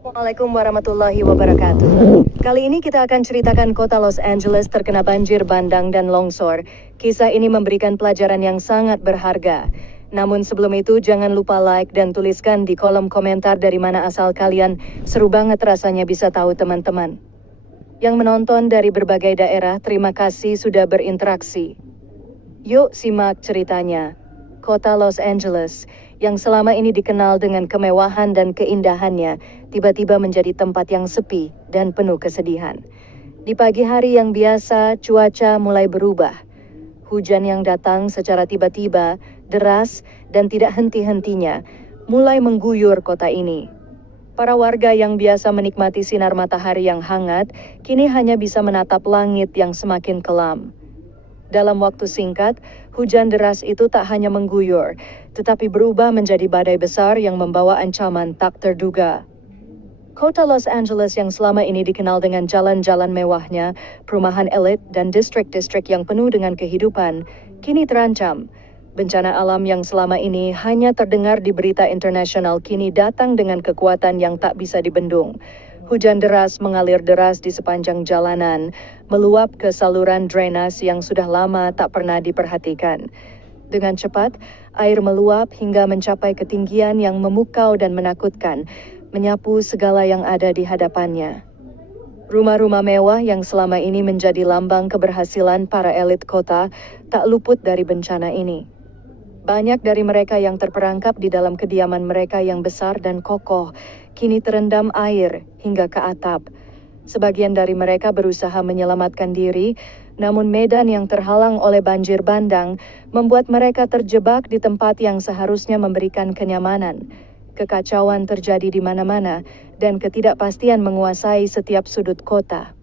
Assalamualaikum warahmatullahi wabarakatuh. Kali ini kita akan ceritakan kota Los Angeles terkena banjir bandang dan longsor. Kisah ini memberikan pelajaran yang sangat berharga. Namun sebelum itu jangan lupa like dan tuliskan di kolom komentar dari mana asal kalian. Seru banget rasanya bisa tahu teman-teman. Yang menonton dari berbagai daerah, terima kasih sudah berinteraksi. Yuk simak ceritanya. Kota Los Angeles, yang selama ini dikenal dengan kemewahan dan keindahannya, tiba-tiba menjadi tempat yang sepi dan penuh kesedihan. Di pagi hari yang biasa, cuaca mulai berubah. Hujan yang datang secara tiba-tiba, deras, dan tidak henti-hentinya, mulai mengguyur kota ini. Para warga yang biasa menikmati sinar matahari yang hangat, kini hanya bisa menatap langit yang semakin kelam. Dalam waktu singkat, hujan deras itu tak hanya mengguyur, tetapi berubah menjadi badai besar yang membawa ancaman tak terduga. Kota Los Angeles yang selama ini dikenal dengan jalan-jalan mewahnya, perumahan elit, dan distrik-distrik yang penuh dengan kehidupan, kini terancam. Bencana alam yang selama ini hanya terdengar di berita internasional kini datang dengan kekuatan yang tak bisa dibendung. Hujan deras mengalir deras di sepanjang jalanan, meluap ke saluran drainase yang sudah lama tak pernah diperhatikan. Dengan cepat, air meluap hingga mencapai ketinggian yang memukau dan menakutkan, menyapu segala yang ada di hadapannya. Rumah-rumah mewah yang selama ini menjadi lambang keberhasilan para elit kota tak luput dari bencana ini. Banyak dari mereka yang terperangkap di dalam kediaman mereka yang besar dan kokoh, kini terendam air hingga ke atap. Sebagian dari mereka berusaha menyelamatkan diri, namun medan yang terhalang oleh banjir bandang membuat mereka terjebak di tempat yang seharusnya memberikan kenyamanan. Kekacauan terjadi di mana-mana, dan ketidakpastian menguasai setiap sudut kota.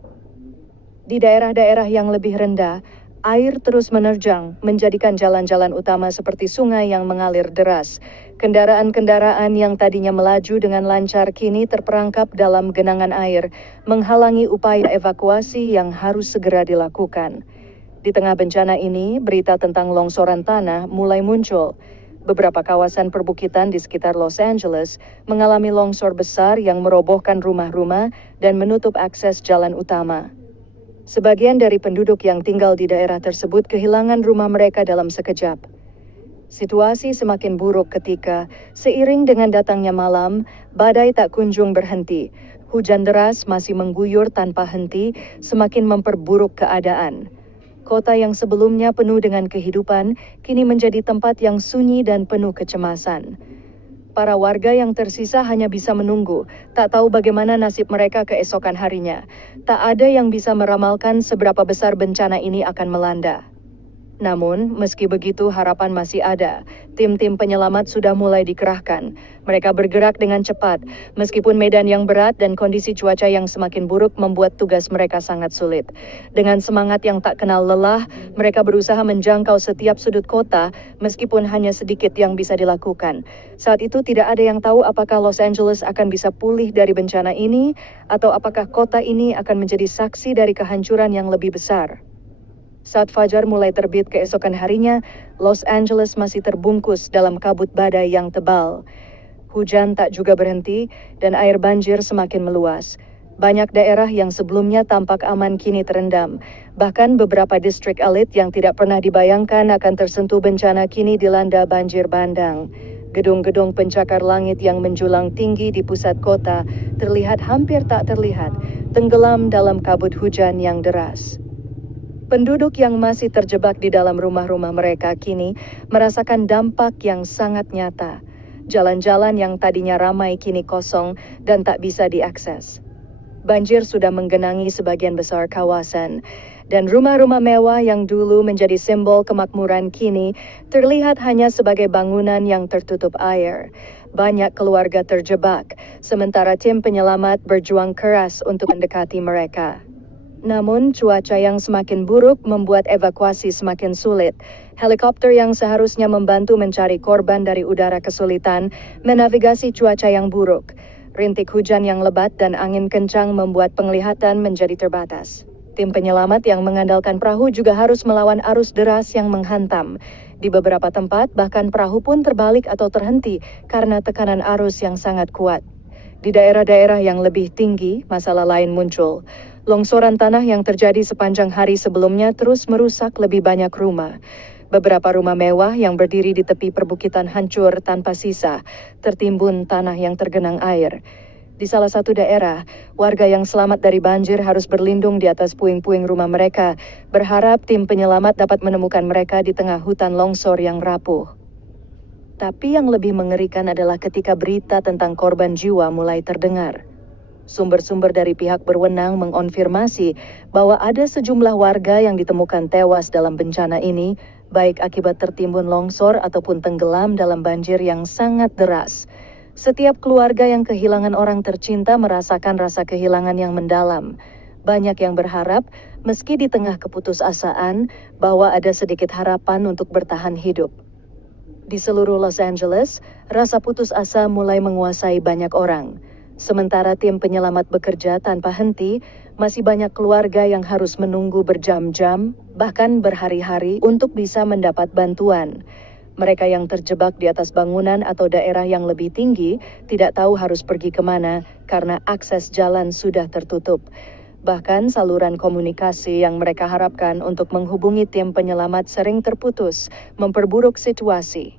Di daerah-daerah yang lebih rendah, air terus menerjang, menjadikan jalan-jalan utama seperti sungai yang mengalir deras. Kendaraan-kendaraan yang tadinya melaju dengan lancar kini terperangkap dalam genangan air, menghalangi upaya evakuasi yang harus segera dilakukan. Di tengah bencana ini, berita tentang longsoran tanah mulai muncul. Beberapa kawasan perbukitan di sekitar Los Angeles mengalami longsor besar yang merobohkan rumah-rumah dan menutup akses jalan utama. Sebagian dari penduduk yang tinggal di daerah tersebut kehilangan rumah mereka dalam sekejap. Situasi semakin buruk ketika, seiring dengan datangnya malam, badai tak kunjung berhenti. Hujan deras masih mengguyur tanpa henti, semakin memperburuk keadaan. Kota yang sebelumnya penuh dengan kehidupan, kini menjadi tempat yang sunyi dan penuh kecemasan. Para warga yang tersisa hanya bisa menunggu, tak tahu bagaimana nasib mereka keesokan harinya. Tak ada yang bisa meramalkan seberapa besar bencana ini akan melanda. Namun, meski begitu harapan masih ada. Tim-tim penyelamat sudah mulai dikerahkan. Mereka bergerak dengan cepat, meskipun medan yang berat dan kondisi cuaca yang semakin buruk membuat tugas mereka sangat sulit. Dengan semangat yang tak kenal lelah, mereka berusaha menjangkau setiap sudut kota, meskipun hanya sedikit yang bisa dilakukan. Saat itu tidak ada yang tahu apakah Los Angeles akan bisa pulih dari bencana ini, atau apakah kota ini akan menjadi saksi dari kehancuran yang lebih besar. Saat fajar mulai terbit keesokan harinya, Los Angeles masih terbungkus dalam kabut badai yang tebal. Hujan tak juga berhenti dan air banjir semakin meluas. Banyak daerah yang sebelumnya tampak aman kini terendam. Bahkan beberapa distrik elit yang tidak pernah dibayangkan akan tersentuh bencana kini dilanda banjir bandang. Gedung-gedung pencakar langit yang menjulang tinggi di pusat kota terlihat hampir tak terlihat, tenggelam dalam kabut hujan yang deras. Penduduk yang masih terjebak di dalam rumah-rumah mereka kini merasakan dampak yang sangat nyata. Jalan-jalan yang tadinya ramai kini kosong dan tak bisa diakses. Banjir sudah menggenangi sebagian besar kawasan, dan rumah-rumah mewah yang dulu menjadi simbol kemakmuran kini terlihat hanya sebagai bangunan yang tertutup air. Banyak keluarga terjebak, sementara tim penyelamat berjuang keras untuk mendekati mereka. Namun, cuaca yang semakin buruk membuat evakuasi semakin sulit. Helikopter yang seharusnya membantu mencari korban dari udara kesulitan menavigasi cuaca yang buruk. Rintik hujan yang lebat dan angin kencang membuat penglihatan menjadi terbatas. Tim penyelamat yang mengandalkan perahu juga harus melawan arus deras yang menghantam. Di beberapa tempat, bahkan perahu pun terbalik atau terhenti karena tekanan arus yang sangat kuat. Di daerah-daerah yang lebih tinggi, masalah lain muncul. Longsoran tanah yang terjadi sepanjang hari sebelumnya terus merusak lebih banyak rumah. Beberapa rumah mewah yang berdiri di tepi perbukitan hancur tanpa sisa, tertimbun tanah yang tergenang air. Di salah satu daerah, warga yang selamat dari banjir harus berlindung di atas puing-puing rumah mereka, berharap tim penyelamat dapat menemukan mereka di tengah hutan longsor yang rapuh. Tapi yang lebih mengerikan adalah ketika berita tentang korban jiwa mulai terdengar. Sumber-sumber dari pihak berwenang mengonfirmasi bahwa ada sejumlah warga yang ditemukan tewas dalam bencana ini, baik akibat tertimbun longsor ataupun tenggelam dalam banjir yang sangat deras. Setiap keluarga yang kehilangan orang tercinta merasakan rasa kehilangan yang mendalam. Banyak yang berharap, meski di tengah keputusasaan, bahwa ada sedikit harapan untuk bertahan hidup. Di seluruh Los Angeles, rasa putus asa mulai menguasai banyak orang. Sementara tim penyelamat bekerja tanpa henti, masih banyak keluarga yang harus menunggu berjam-jam, bahkan berhari-hari untuk bisa mendapat bantuan. Mereka yang terjebak di atas bangunan atau daerah yang lebih tinggi tidak tahu harus pergi kemana karena akses jalan sudah tertutup. Bahkan saluran komunikasi yang mereka harapkan untuk menghubungi tim penyelamat sering terputus, memperburuk situasi.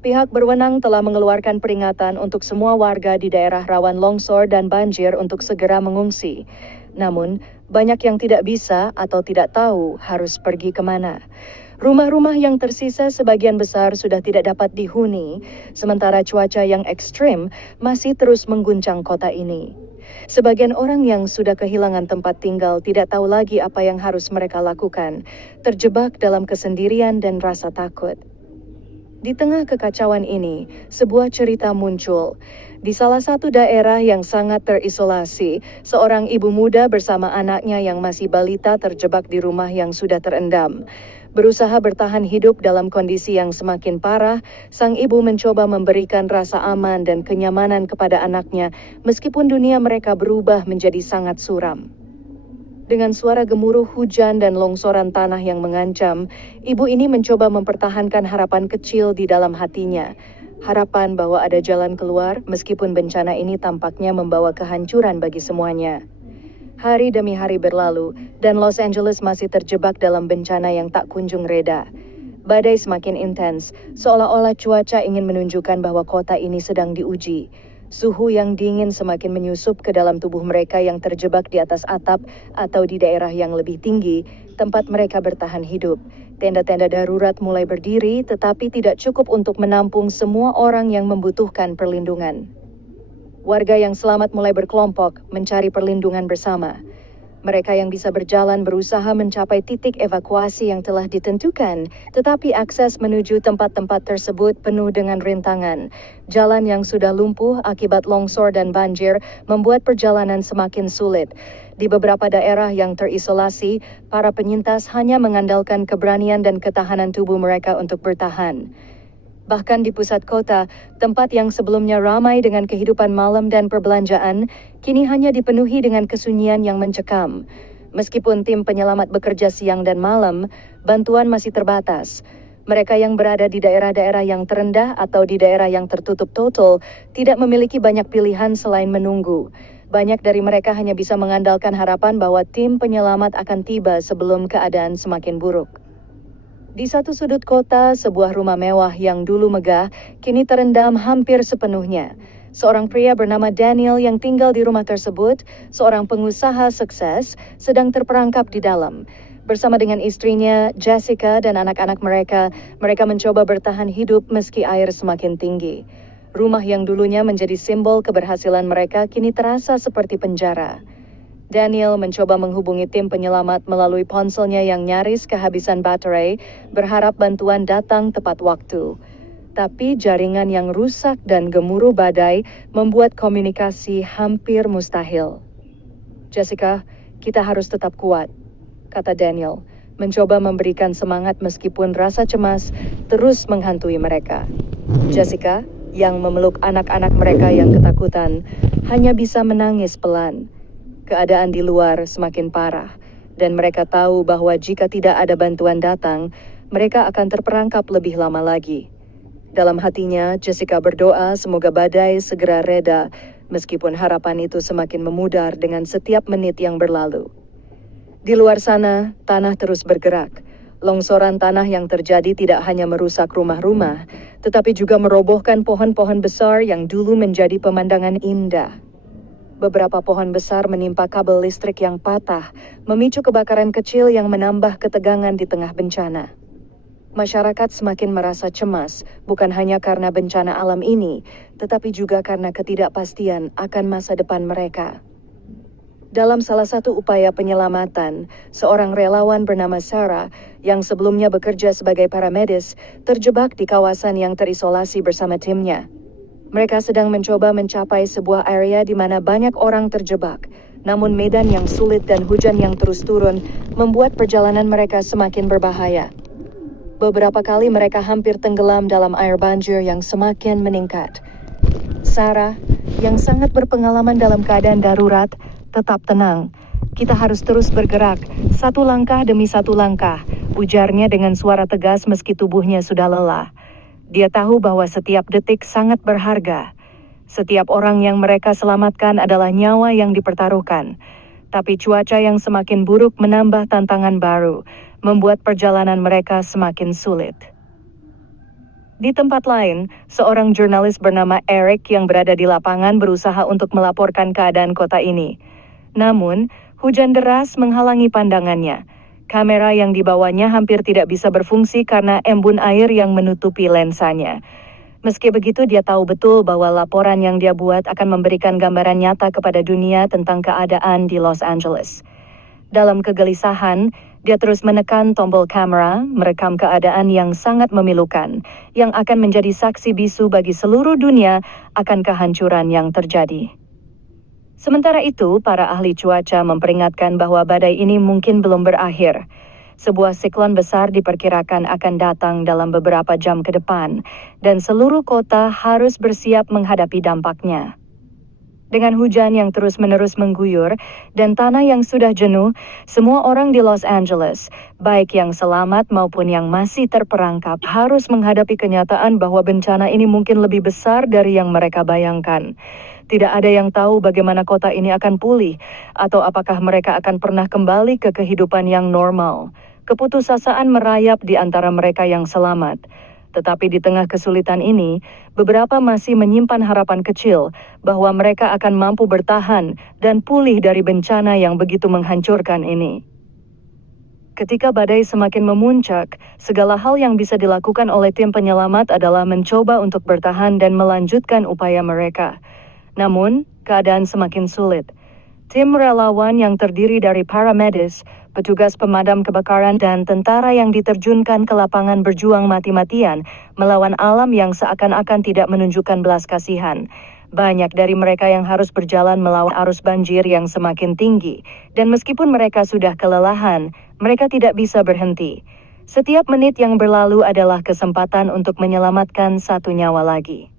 Pihak berwenang telah mengeluarkan peringatan untuk semua warga di daerah rawan longsor dan banjir untuk segera mengungsi. Namun, banyak yang tidak bisa atau tidak tahu harus pergi kemana. Rumah-rumah yang tersisa sebagian besar sudah tidak dapat dihuni, sementara cuaca yang ekstrim masih terus mengguncang kota ini. Sebagian orang yang sudah kehilangan tempat tinggal tidak tahu lagi apa yang harus mereka lakukan, terjebak dalam kesendirian dan rasa takut. Di tengah kekacauan ini, sebuah cerita muncul. Di salah satu daerah yang sangat terisolasi, seorang ibu muda bersama anaknya yang masih balita terjebak di rumah yang sudah terendam. Berusaha bertahan hidup dalam kondisi yang semakin parah, sang ibu mencoba memberikan rasa aman dan kenyamanan kepada anaknya, meskipun dunia mereka berubah menjadi sangat suram. Dengan suara gemuruh hujan dan longsoran tanah yang mengancam, ibu ini mencoba mempertahankan harapan kecil di dalam hatinya. Harapan bahwa ada jalan keluar meskipun bencana ini tampaknya membawa kehancuran bagi semuanya. Hari demi hari berlalu, dan Los Angeles masih terjebak dalam bencana yang tak kunjung reda. Badai semakin intens, seolah-olah cuaca ingin menunjukkan bahwa kota ini sedang diuji. Suhu yang dingin semakin menyusup ke dalam tubuh mereka yang terjebak di atas atap atau di daerah yang lebih tinggi, tempat mereka bertahan hidup. Tenda-tenda darurat mulai berdiri, tetapi tidak cukup untuk menampung semua orang yang membutuhkan perlindungan. Warga yang selamat mulai berkelompok, mencari perlindungan bersama. Mereka yang bisa berjalan berusaha mencapai titik evakuasi yang telah ditentukan, tetapi akses menuju tempat-tempat tersebut penuh dengan rintangan. Jalan yang sudah lumpuh akibat longsor dan banjir membuat perjalanan semakin sulit. Di beberapa daerah yang terisolasi, para penyintas hanya mengandalkan keberanian dan ketahanan tubuh mereka untuk bertahan. Bahkan di pusat kota, tempat yang sebelumnya ramai dengan kehidupan malam dan perbelanjaan, kini hanya dipenuhi dengan kesunyian yang mencekam. Meskipun tim penyelamat bekerja siang dan malam, bantuan masih terbatas. Mereka yang berada di daerah-daerah yang terendah atau di daerah yang tertutup total tidak memiliki banyak pilihan selain menunggu. Banyak dari mereka hanya bisa mengandalkan harapan bahwa tim penyelamat akan tiba sebelum keadaan semakin buruk. Di satu sudut kota, sebuah rumah mewah yang dulu megah, kini terendam hampir sepenuhnya. Seorang pria bernama Daniel yang tinggal di rumah tersebut, seorang pengusaha sukses, sedang terperangkap di dalam. Bersama dengan istrinya, Jessica, dan anak-anak mereka, mereka mencoba bertahan hidup meski air semakin tinggi. Rumah yang dulunya menjadi simbol keberhasilan mereka kini terasa seperti penjara. Daniel mencoba menghubungi tim penyelamat melalui ponselnya yang nyaris kehabisan baterai, berharap bantuan datang tepat waktu. Tapi jaringan yang rusak dan gemuruh badai membuat komunikasi hampir mustahil. Jessica, kita harus tetap kuat, kata Daniel, mencoba memberikan semangat meskipun rasa cemas terus menghantui mereka. Jessica, yang memeluk anak-anak mereka yang ketakutan, hanya bisa menangis pelan. Keadaan di luar semakin parah, dan mereka tahu bahwa jika tidak ada bantuan datang, mereka akan terperangkap lebih lama lagi. Dalam hatinya, Jessica berdoa semoga badai segera reda, meskipun harapan itu semakin memudar dengan setiap menit yang berlalu. Di luar sana, tanah terus bergerak. Longsoran tanah yang terjadi tidak hanya merusak rumah-rumah, tetapi juga merobohkan pohon-pohon besar yang dulu menjadi pemandangan indah. Beberapa pohon besar menimpa kabel listrik yang patah, memicu kebakaran kecil yang menambah ketegangan di tengah bencana. Masyarakat semakin merasa cemas, bukan hanya karena bencana alam ini, tetapi juga karena ketidakpastian akan masa depan mereka. Dalam salah satu upaya penyelamatan, seorang relawan bernama Sarah, yang sebelumnya bekerja sebagai paramedis, terjebak di kawasan yang terisolasi bersama timnya. Mereka sedang mencoba mencapai sebuah area di mana banyak orang terjebak, namun medan yang sulit dan hujan yang terus turun membuat perjalanan mereka semakin berbahaya. Beberapa kali mereka hampir tenggelam dalam air banjir yang semakin meningkat. Sarah, yang sangat berpengalaman dalam keadaan darurat, tetap tenang. Kita harus terus bergerak, satu langkah demi satu langkah, ujarnya dengan suara tegas meski tubuhnya sudah lelah. Dia tahu bahwa setiap detik sangat berharga. Setiap orang yang mereka selamatkan adalah nyawa yang dipertaruhkan. Tapi cuaca yang semakin buruk menambah tantangan baru, membuat perjalanan mereka semakin sulit. Di tempat lain, seorang jurnalis bernama Eric yang berada di lapangan berusaha untuk melaporkan keadaan kota ini. Namun, hujan deras menghalangi pandangannya. Kamera yang dibawanya hampir tidak bisa berfungsi karena embun air yang menutupi lensanya. Meski begitu, dia tahu betul bahwa laporan yang dia buat akan memberikan gambaran nyata kepada dunia tentang keadaan di Los Angeles. Dalam kegelisahan, dia terus menekan tombol kamera, merekam keadaan yang sangat memilukan, yang akan menjadi saksi bisu bagi seluruh dunia akan kehancuran yang terjadi. Sementara itu, para ahli cuaca memperingatkan bahwa badai ini mungkin belum berakhir. Sebuah siklon besar diperkirakan akan datang dalam beberapa jam ke depan, dan seluruh kota harus bersiap menghadapi dampaknya. Dengan hujan yang terus-menerus mengguyur dan tanah yang sudah jenuh, semua orang di Los Angeles, baik yang selamat maupun yang masih terperangkap, harus menghadapi kenyataan bahwa bencana ini mungkin lebih besar dari yang mereka bayangkan. Tidak ada yang tahu bagaimana kota ini akan pulih, atau apakah mereka akan pernah kembali ke kehidupan yang normal. Keputusasaan merayap di antara mereka yang selamat. Tetapi di tengah kesulitan ini, beberapa masih menyimpan harapan kecil bahwa mereka akan mampu bertahan dan pulih dari bencana yang begitu menghancurkan ini. Ketika badai semakin memuncak, segala hal yang bisa dilakukan oleh tim penyelamat adalah mencoba untuk bertahan dan melanjutkan upaya mereka. Namun, keadaan semakin sulit. Tim relawan yang terdiri dari paramedis, petugas pemadam kebakaran dan tentara yang diterjunkan ke lapangan berjuang mati-matian melawan alam yang seakan-akan tidak menunjukkan belas kasihan. Banyak dari mereka yang harus berjalan melawan arus banjir yang semakin tinggi, dan meskipun mereka sudah kelelahan, mereka tidak bisa berhenti. Setiap menit yang berlalu adalah kesempatan untuk menyelamatkan satu nyawa lagi.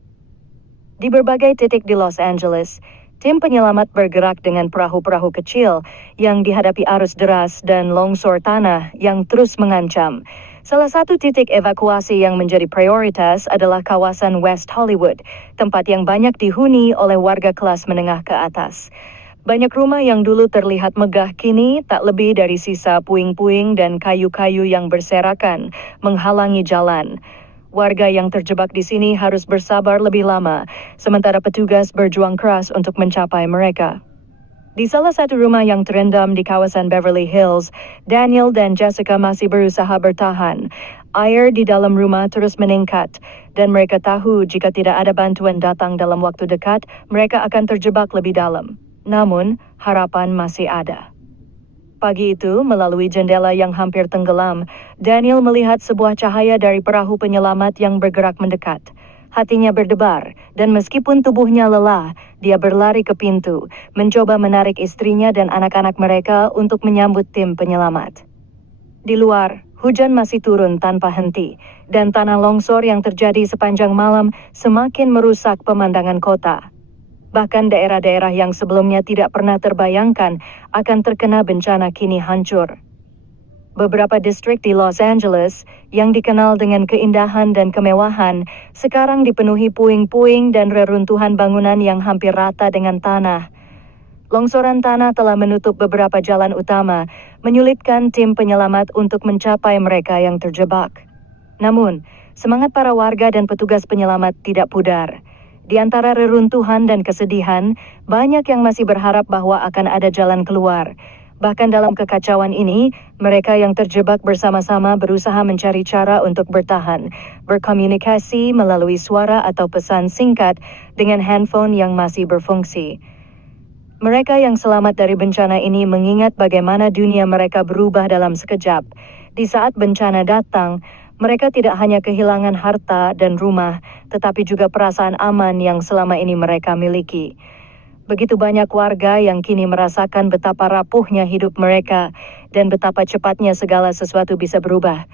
Di berbagai titik di Los Angeles, tim penyelamat bergerak dengan perahu-perahu kecil yang dihadapi arus deras dan longsor tanah yang terus mengancam. Salah satu titik evakuasi yang menjadi prioritas adalah kawasan West Hollywood, tempat yang banyak dihuni oleh warga kelas menengah ke atas. Banyak rumah yang dulu terlihat megah kini tak lebih dari sisa puing-puing dan kayu-kayu yang berserakan menghalangi jalan. Warga yang terjebak di sini harus bersabar lebih lama, sementara petugas berjuang keras untuk mencapai mereka. Di salah satu rumah yang terendam di kawasan Beverly Hills, Daniel dan Jessica masih berusaha bertahan. Air di dalam rumah terus meningkat, dan mereka tahu jika tidak ada bantuan datang dalam waktu dekat, mereka akan terjebak lebih dalam. Namun, harapan masih ada. Pagi itu, melalui jendela yang hampir tenggelam, Daniel melihat sebuah cahaya dari perahu penyelamat yang bergerak mendekat. Hatinya berdebar, dan meskipun tubuhnya lelah, dia berlari ke pintu, mencoba menarik istrinya dan anak-anak mereka untuk menyambut tim penyelamat. Di luar, hujan masih turun tanpa henti, dan tanah longsor yang terjadi sepanjang malam semakin merusak pemandangan kota. Bahkan daerah-daerah yang sebelumnya tidak pernah terbayangkan akan terkena bencana kini hancur. Beberapa distrik di Los Angeles yang dikenal dengan keindahan dan kemewahan sekarang dipenuhi puing-puing dan reruntuhan bangunan yang hampir rata dengan tanah. Longsoran tanah telah menutup beberapa jalan utama, menyulitkan tim penyelamat untuk mencapai mereka yang terjebak. Namun, semangat para warga dan petugas penyelamat tidak pudar. Di antara reruntuhan dan kesedihan, banyak yang masih berharap bahwa akan ada jalan keluar. Bahkan dalam kekacauan ini, mereka yang terjebak bersama-sama berusaha mencari cara untuk bertahan, berkomunikasi melalui suara atau pesan singkat dengan handphone yang masih berfungsi. Mereka yang selamat dari bencana ini mengingat bagaimana dunia mereka berubah dalam sekejap. Di saat bencana datang, mereka tidak hanya kehilangan harta dan rumah, tetapi juga perasaan aman yang selama ini mereka miliki. Begitu banyak warga yang kini merasakan betapa rapuhnya hidup mereka dan betapa cepatnya segala sesuatu bisa berubah.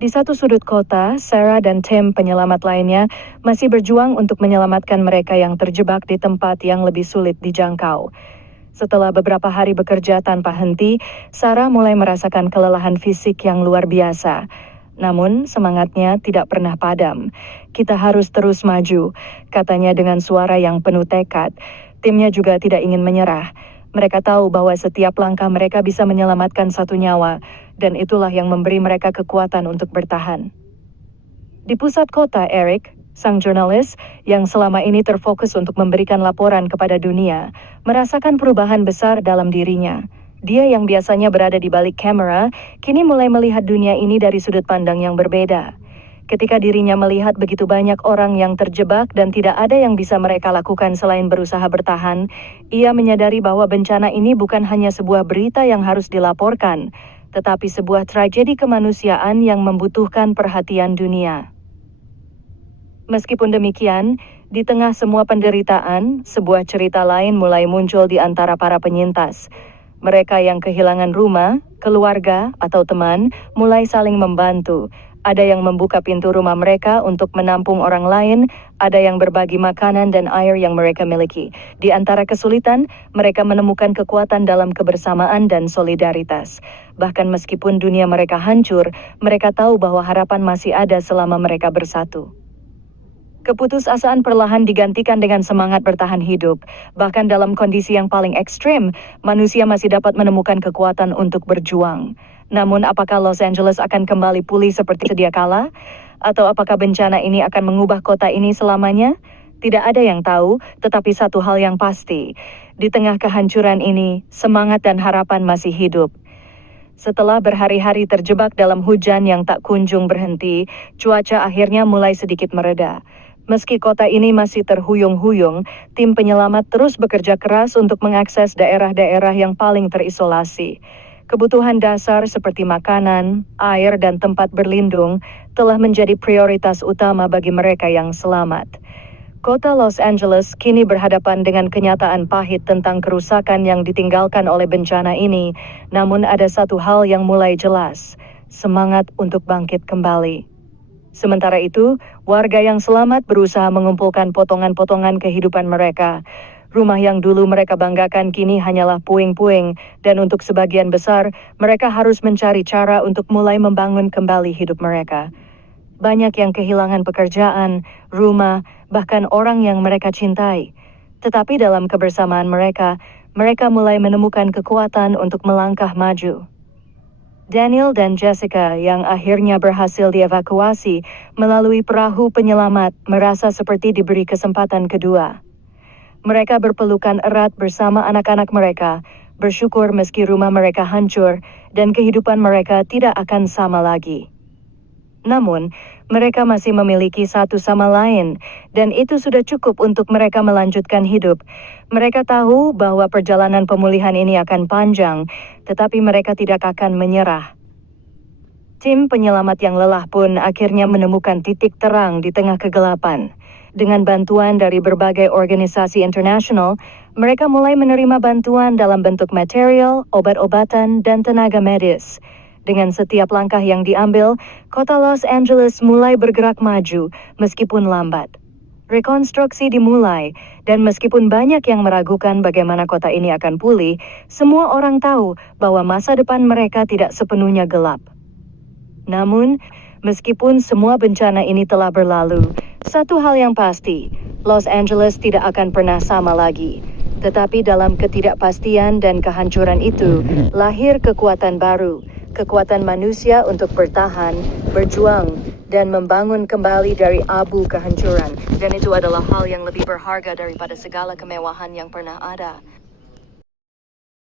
Di satu sudut kota, Sarah dan tim penyelamat lainnya masih berjuang untuk menyelamatkan mereka yang terjebak di tempat yang lebih sulit dijangkau. Setelah beberapa hari bekerja tanpa henti, Sarah mulai merasakan kelelahan fisik yang luar biasa. Namun, semangatnya tidak pernah padam. Kita harus terus maju, katanya dengan suara yang penuh tekad. Timnya juga tidak ingin menyerah. Mereka tahu bahwa setiap langkah mereka bisa menyelamatkan satu nyawa, dan itulah yang memberi mereka kekuatan untuk bertahan. Di pusat kota, Eric, sang jurnalis yang selama ini terfokus untuk memberikan laporan kepada dunia, merasakan perubahan besar dalam dirinya. Dia yang biasanya berada di balik kamera, kini mulai melihat dunia ini dari sudut pandang yang berbeda. Ketika dirinya melihat begitu banyak orang yang terjebak dan tidak ada yang bisa mereka lakukan selain berusaha bertahan, ia menyadari bahwa bencana ini bukan hanya sebuah berita yang harus dilaporkan, tetapi sebuah tragedi kemanusiaan yang membutuhkan perhatian dunia. Meskipun demikian, di tengah semua penderitaan, sebuah cerita lain mulai muncul di antara para penyintas. Mereka yang kehilangan rumah, keluarga, atau teman mulai saling membantu. Ada yang membuka pintu rumah mereka untuk menampung orang lain, ada yang berbagi makanan dan air yang mereka miliki. Di antara kesulitan, mereka menemukan kekuatan dalam kebersamaan dan solidaritas. Bahkan meskipun dunia mereka hancur, mereka tahu bahwa harapan masih ada selama mereka bersatu. Keputusasaan perlahan digantikan dengan semangat bertahan hidup. Bahkan dalam kondisi yang paling ekstrim, manusia masih dapat menemukan kekuatan untuk berjuang. Namun apakah Los Angeles akan kembali pulih seperti sedia kala? Atau apakah bencana ini akan mengubah kota ini selamanya? Tidak ada yang tahu, tetapi satu hal yang pasti. Di tengah kehancuran ini, semangat dan harapan masih hidup. Setelah berhari-hari terjebak dalam hujan yang tak kunjung berhenti, cuaca akhirnya mulai sedikit mereda. Meski kota ini masih terhuyung-huyung, tim penyelamat terus bekerja keras untuk mengakses daerah-daerah yang paling terisolasi. Kebutuhan dasar seperti makanan, air, dan tempat berlindung telah menjadi prioritas utama bagi mereka yang selamat. Kota Los Angeles kini berhadapan dengan kenyataan pahit tentang kerusakan yang ditinggalkan oleh bencana ini, namun ada satu hal yang mulai jelas, semangat untuk bangkit kembali. Sementara itu, warga yang selamat berusaha mengumpulkan potongan-potongan kehidupan mereka. Rumah yang dulu mereka banggakan kini hanyalah puing-puing, dan untuk sebagian besar, mereka harus mencari cara untuk mulai membangun kembali hidup mereka. Banyak yang kehilangan pekerjaan, rumah, bahkan orang yang mereka cintai. Tetapi dalam kebersamaan mereka, mereka mulai menemukan kekuatan untuk melangkah maju. Daniel dan Jessica yang akhirnya berhasil dievakuasi melalui perahu penyelamat merasa seperti diberi kesempatan kedua. Mereka berpelukan erat bersama anak-anak mereka, bersyukur meski rumah mereka hancur dan kehidupan mereka tidak akan sama lagi. Namun, mereka masih memiliki satu sama lain, dan itu sudah cukup untuk mereka melanjutkan hidup. Mereka tahu bahwa perjalanan pemulihan ini akan panjang, tetapi mereka tidak akan menyerah. Tim penyelamat yang lelah pun akhirnya menemukan titik terang di tengah kegelapan. Dengan bantuan dari berbagai organisasi internasional, mereka mulai menerima bantuan dalam bentuk material, obat-obatan, dan tenaga medis. Dengan setiap langkah yang diambil, kota Los Angeles mulai bergerak maju, meskipun lambat. Rekonstruksi dimulai, dan meskipun banyak yang meragukan bagaimana kota ini akan pulih, semua orang tahu bahwa masa depan mereka tidak sepenuhnya gelap. Namun, meskipun semua bencana ini telah berlalu, satu hal yang pasti, Los Angeles tidak akan pernah sama lagi. Tetapi dalam ketidakpastian dan kehancuran itu, lahir kekuatan baru, kekuatan manusia untuk bertahan, berjuang, dan membangun kembali dari abu kehancuran. Dan itu adalah hal yang lebih berharga daripada segala kemewahan yang pernah ada.